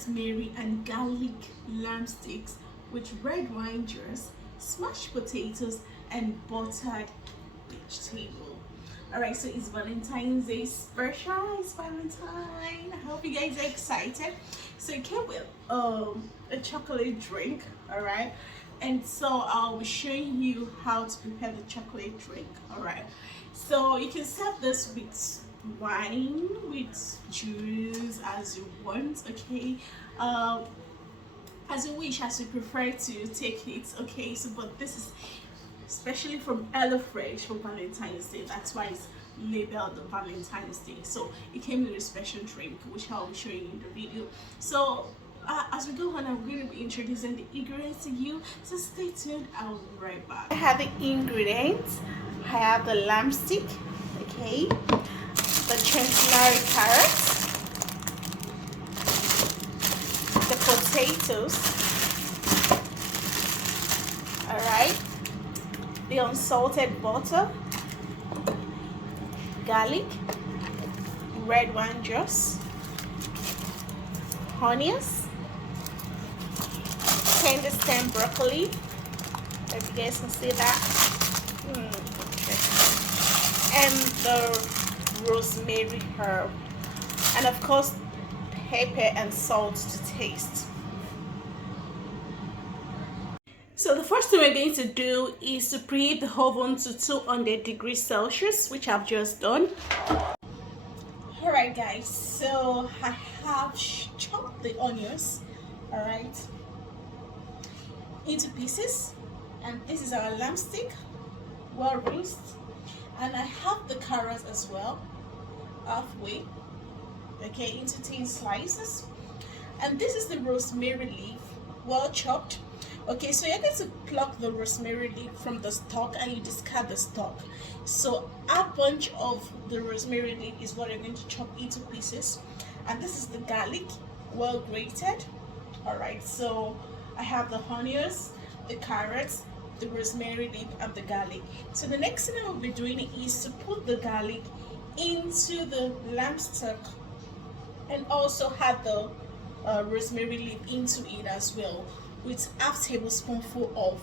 rosemary and garlic lamb sticks with red wine juice, smashed potatoes, and buttered vegetable. Alright, so it's Valentine's Day special. It's Valentine. I hope you guys are excited. So it came with a chocolate drink, alright. And so I'll be showing you how to prepare the chocolate drink, alright. So you can serve this with wine, with juice, as you want, okay. As you wish, as you prefer to take it, okay. So but this is especially from HelloFresh for Valentine's Day. That's why it's labeled the Valentine's Day. So it came with a special drink, which I'll be showing you in the video. So as we go on, I'm going to be introducing the ingredients to you. So stay tuned. I'll be right back. I have the ingredients. I have the lamb stick, okay, the chantilly carrots, the potatoes, all right, the unsalted butter, garlic, red wine juice, onions, tender stem broccoli, if you guys can see that, and the rosemary herb, and of course pepper and salt to taste. So the first thing we're going to do is to preheat the oven to 200 degrees Celsius, which I've just done. Alright guys, so I have chopped the onions, alright, into pieces, and this is our lamb stick, well rinsed, and I have the carrots as well, halfway, okay, into thin slices, and this is the rosemary leaf, well chopped. Okay, so you're going to pluck the rosemary leaf from the stalk and you discard the stalk. So a bunch of the rosemary leaf is what you're going to chop into pieces, and this is the garlic, well grated. All right, so I have the onions, the carrots, the rosemary leaf, and the garlic. So the next thing I will be doing is to put the garlic into the lamb stock, and also add the rosemary leaf into it as well, with half tablespoonful of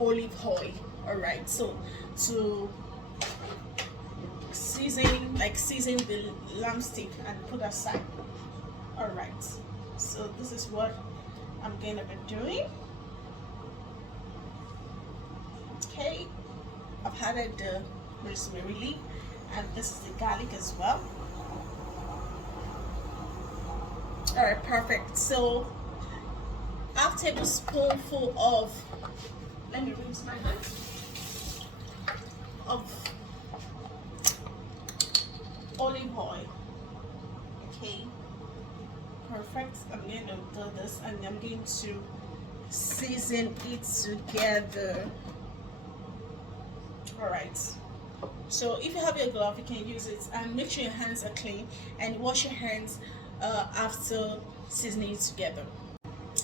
olive oil. All right, so to season the lamb stick and put aside. All right, so this is what I'm gonna be doing. Okay, I've added the rosemary leaf, and this is the garlic as well. All right, perfect. So half tablespoonful of, let me rinse my hands, of olive oil. Okay, perfect. I'm going to do this, and I'm going to season it together. All right, so if you have your glove, you can use it, and make sure your hands are clean and wash your hands after seasoning it together.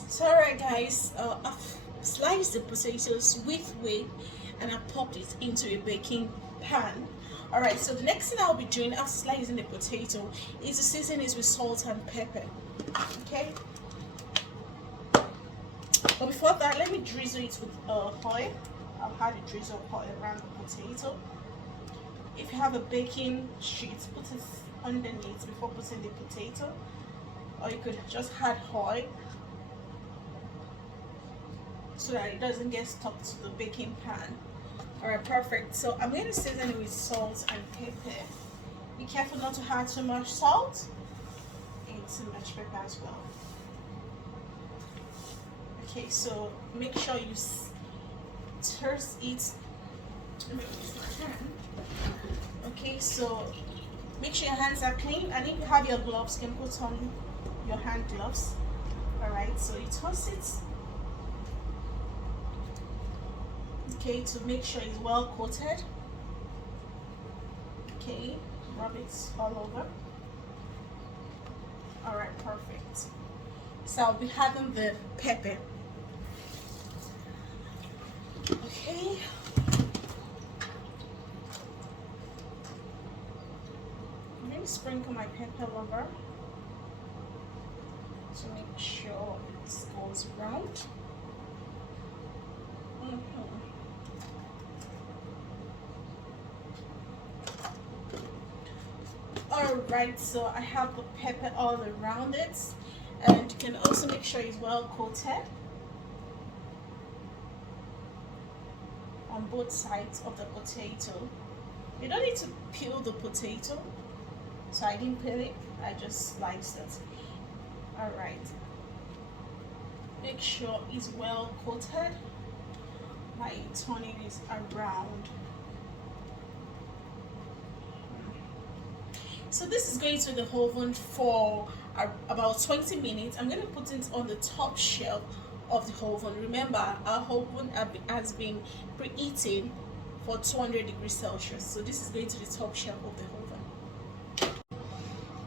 So alright guys, I've sliced the potatoes with weight and I popped it into a baking pan. Alright, so the next thing I'll be doing after slicing the potato is to season it with salt and pepper. Okay, but before that, let me drizzle it with oil. I'll add a drizzle of oil around the potato. If you have a baking sheet, put it underneath before putting the potato, or you could just add oil so that it doesn't get stuck to the baking pan. Alright, perfect. So I'm going to season it with salt and pepper. Be careful not to add too much salt and too much pepper as well. Okay, so make sure you toast it. Let me use my hand. Okay, so make sure your hands are clean, and if you have your gloves, you can put on your hand gloves. Alright, so you toast it. Okay, to make sure it's well coated. Okay, rub it all over. Alright, perfect. So I'll be having the pepper. Okay. I'm going to sprinkle my pepper over to make sure it goes round. Alright, so I have the pepper all around it, and you can also make sure it's well coated on both sides of the potato. You don't need to peel the potato, so I didn't peel it, I just sliced it. Alright, make sure it's well coated by turning it around. So this is going to the oven for about 20 minutes. I'm going to put it on the top shelf of the oven. Remember, our oven has been preheating for 200 degrees Celsius. So this is going to the top shelf of the oven.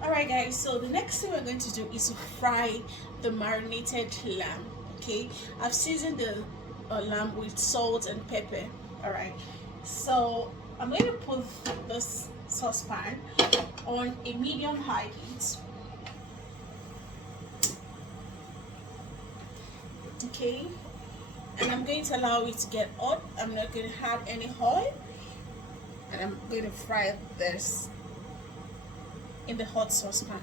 Alright guys, so the next thing we're going to do is to fry the marinated lamb. Okay, I've seasoned the lamb with salt and pepper. Alright, so I'm going to put this saucepan on a medium high heat. Okay, and I'm going to allow it to get hot. I'm not going to add any oil, and I'm going to fry this in the hot saucepan.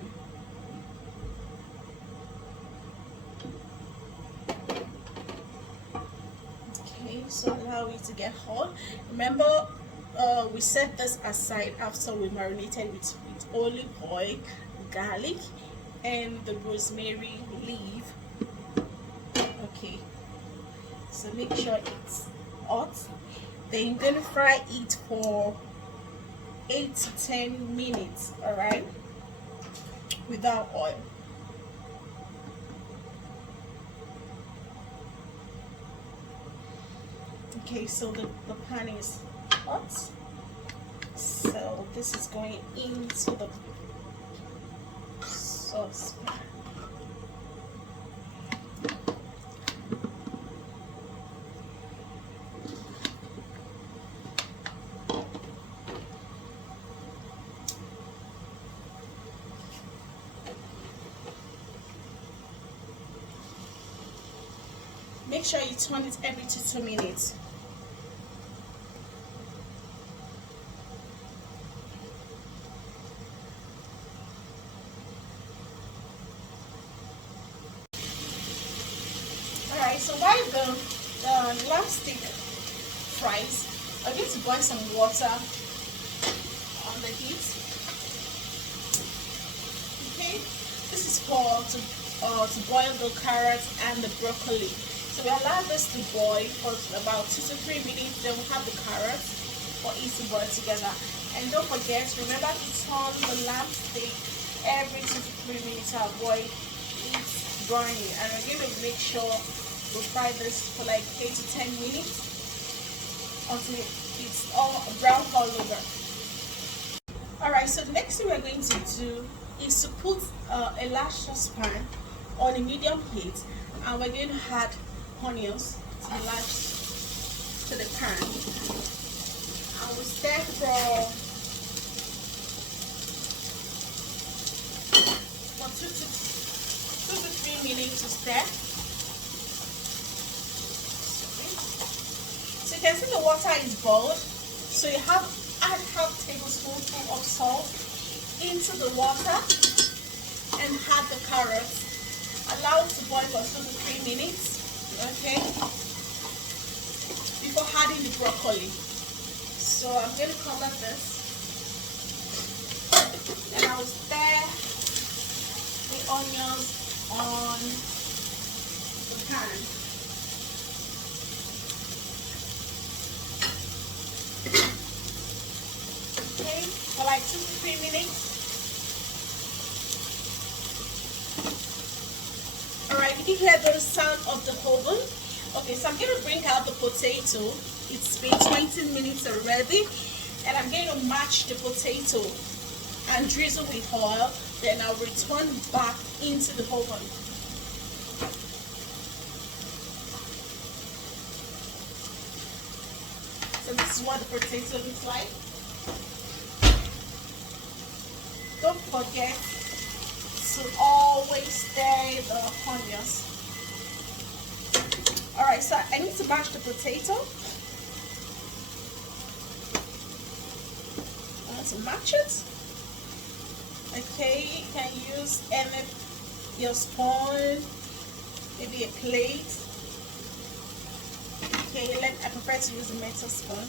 Okay, so allow it to get hot. Remember, we set this aside after we marinated with olive oil, garlic, and the rosemary leaf. Okay, so make sure it's hot. Then you're going to fry it for 8 to 10 minutes, alright, without oil. Okay, so the pan is hot, so this is going into the saucepan. Make sure you turn it every 2 minutes. Alright, so while the lamb stick fries, I'm going to boil some water on the heat. Okay, this is to boil the carrots and the broccoli. So we allow this to boil for about 2 to 3 minutes. Then we'll have the carrots for it to boil together. And don't forget, remember to turn the lamb stick every 2 to 3 minutes to avoid it burning. And we're going to make sure we fry this for like 8 to 10 minutes until it's all brown all over. Alright, so the next thing we're going to do is to put a large saucepan on a medium heat, and we're going to add onions to the pan. I will stir for 2 to 3 minutes to stir. So you can see the water is boiled. So you add half tablespoonful of salt into the water and add the carrots. Allow it to boil for 2 to 3 minutes. Okay, before adding the broccoli. So I'm going to cover this, and I'll stir the onions on the pan. Okay, for like 2 to 3 minutes. Alright, you can hear the sound of the oven. Okay, so I'm going to bring out the potato. It's been 20 minutes already. And I'm going to mash the potato and drizzle with oil. Then I'll return back into the oven. So this is what the potato looks like. Don't forget to always stir the onions. Alright, so I need to mash the potato. I want to mash it. Okay, you can use your spoon, maybe a plate. Okay, I prefer to use a metal spoon.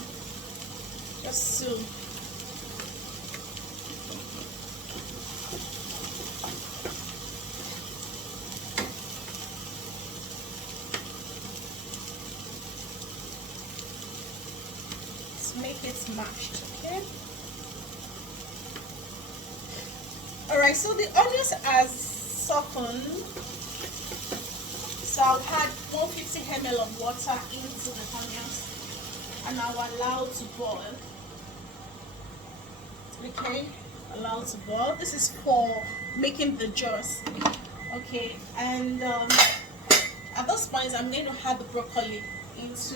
Just to make it mashed. Okay. Alright, so the onions are softened. So I'll add 150 ml of water into the onions and I'll allow to boil. Okay, allow to boil. This is for making the juice. Okay, and at this point I'm going to add the broccoli into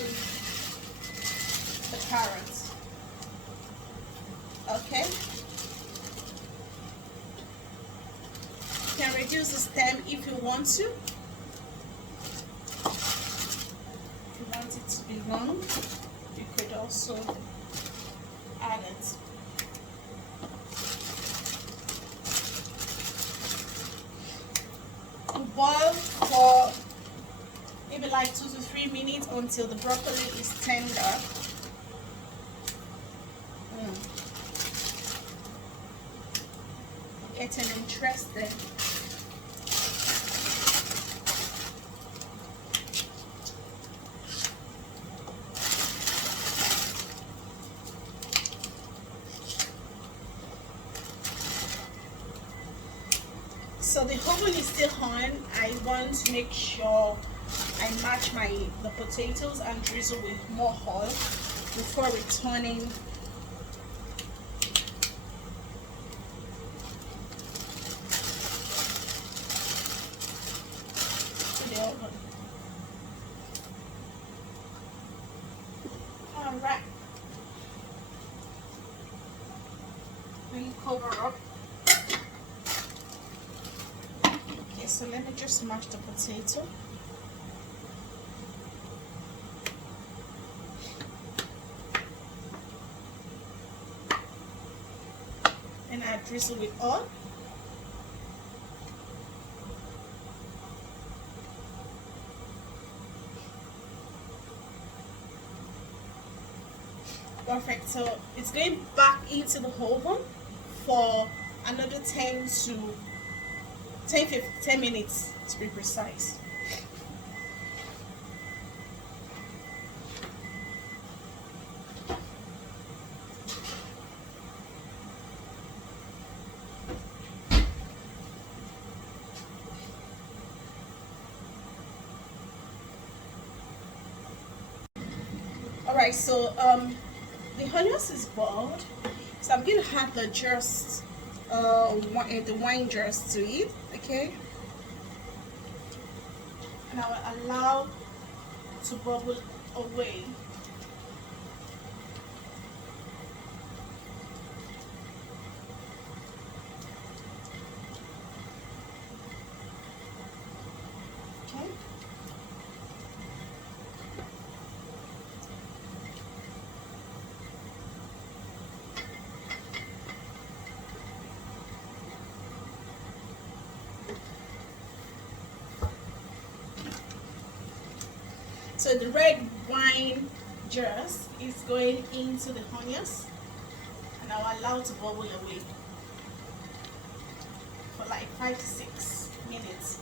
the carrots. Okay. You can reduce the stem if you want to. If you want it to be long, you could also add it. You boil for maybe like 2 to 3 minutes until the broccoli is tender. Getting interested. So the oven is still on. I want to make sure I match the potatoes and drizzle with more oil before returning to the oven. Alright. Then cover up. Okay, so let me just mash the potato. And I drizzle with oil. Perfect. So it's going back into the oven for another 10 minutes to be precise. Alright, so the onions is boiled, so I'm going to add the wine juice to it. Okay, and I will allow to bubble away. Okay. So the red wine juice is going into the onions, and I'll allow to bubble away for like 5 to 6 minutes.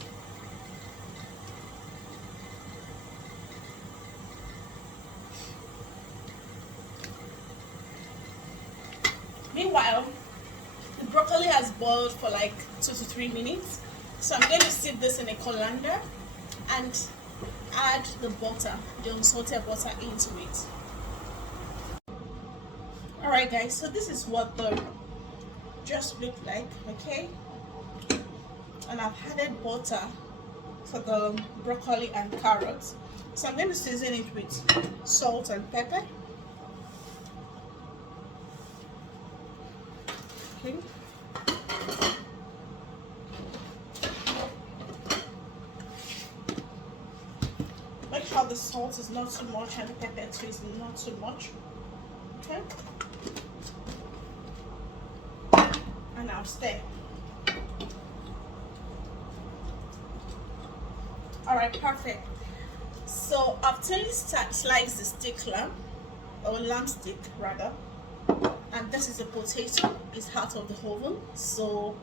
Meanwhile, the broccoli has boiled for like 2 to 3 minutes, so I'm going to sieve this in a colander and add the butter, the unsalted butter, into it. Alright guys, so this is what the just looked like. Okay, and I've added butter for the broccoli and carrots, so I'm going to season it with salt and pepper. Okay, how the salt is not too much and the pepper too is not too much. Okay. And I'll stir. Alright, perfect. So I've sliced the steak lamb, or lamb steak rather, and this is a potato. It's out of the oven, so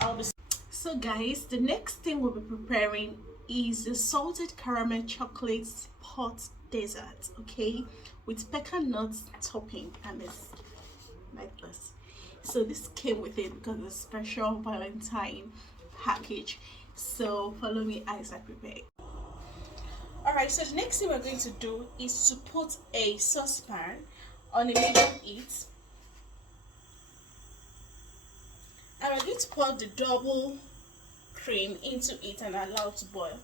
I'll be. So guys, the next thing we'll be preparing is the salted caramel chocolate pot dessert, okay, with pecan nuts topping, and it's like this. So this came with it because it's a special Valentine package. So follow me as I prepare. Alright, so the next thing we're going to do is to put a saucepan on a medium heat, and we're going to pour the double cream into it and allow it to boil.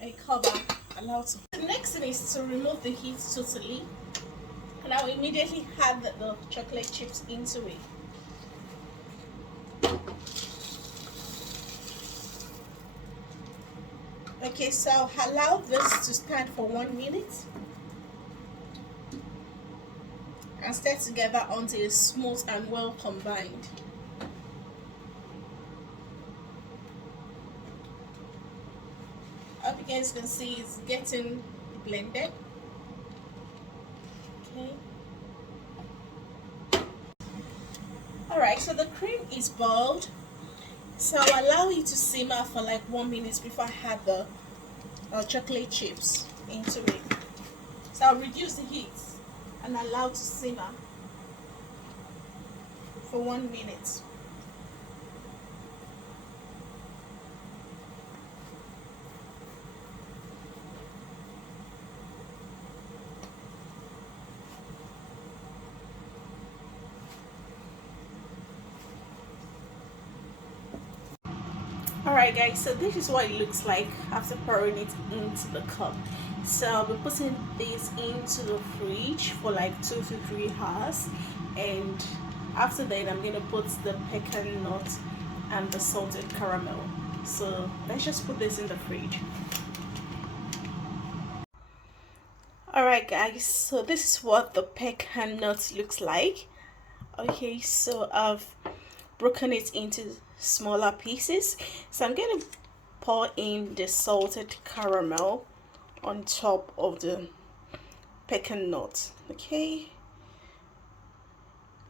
A cover, allow to. The next thing is to remove the heat totally, and I'll immediately add the chocolate chips into it. Okay, so I'll allow this to stand for 1 minute and stir together until it's smooth and well combined. Up you guys can see it's getting blended. Okay. Alright, so the cream is boiled. So I'll allow it to simmer for like 1 minute before I add the chocolate chips into it. So I'll reduce the heat and allow it to simmer for 1 minute. Alright guys, so this is what it looks like after pouring it into the cup. So I'll be putting this into the fridge for like 2 to 3 hours, and after that I'm going to put the pecan nut and the salted caramel. So let's just put this in the fridge. Alright guys, so this is what the pecan nut looks like. Okay, so I've broken it into smaller pieces, so I'm going to pour in the salted caramel on top of the pecan nut. Okay,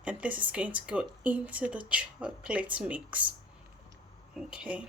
and this is going to go into the chocolate mix. Okay.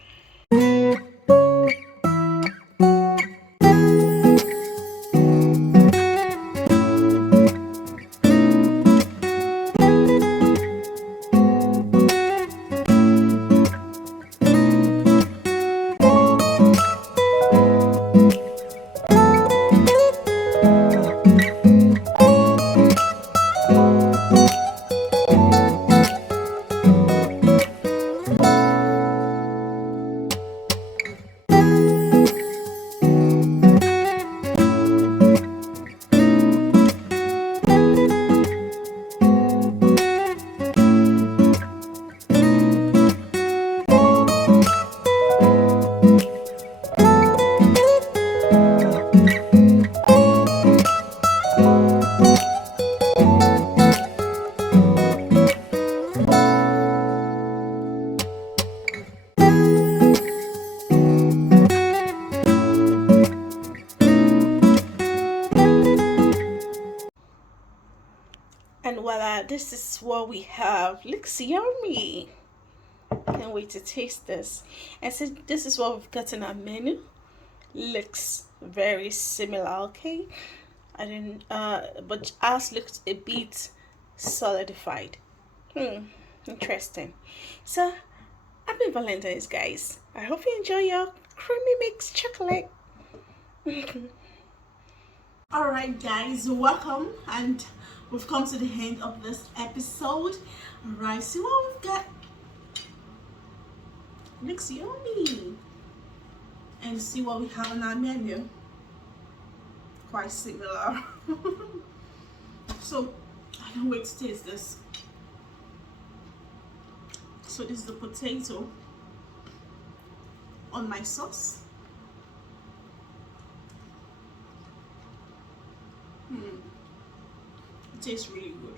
And voila, this is what we have. Looks yummy. Can't wait to taste this. And so this is what we've got in our menu. Looks very similar, okay? I didn't but ours looks a bit solidified. Interesting. So happy Valentine's, guys. I hope you enjoy your creamy mixed chocolate. Alright guys, welcome, and we've come to the end of this episode. Alright, see what we've got. Looks yummy. And see what we have on our menu. Quite similar. So I can't wait to taste this. So this is the potato on my sauce. It tastes really good.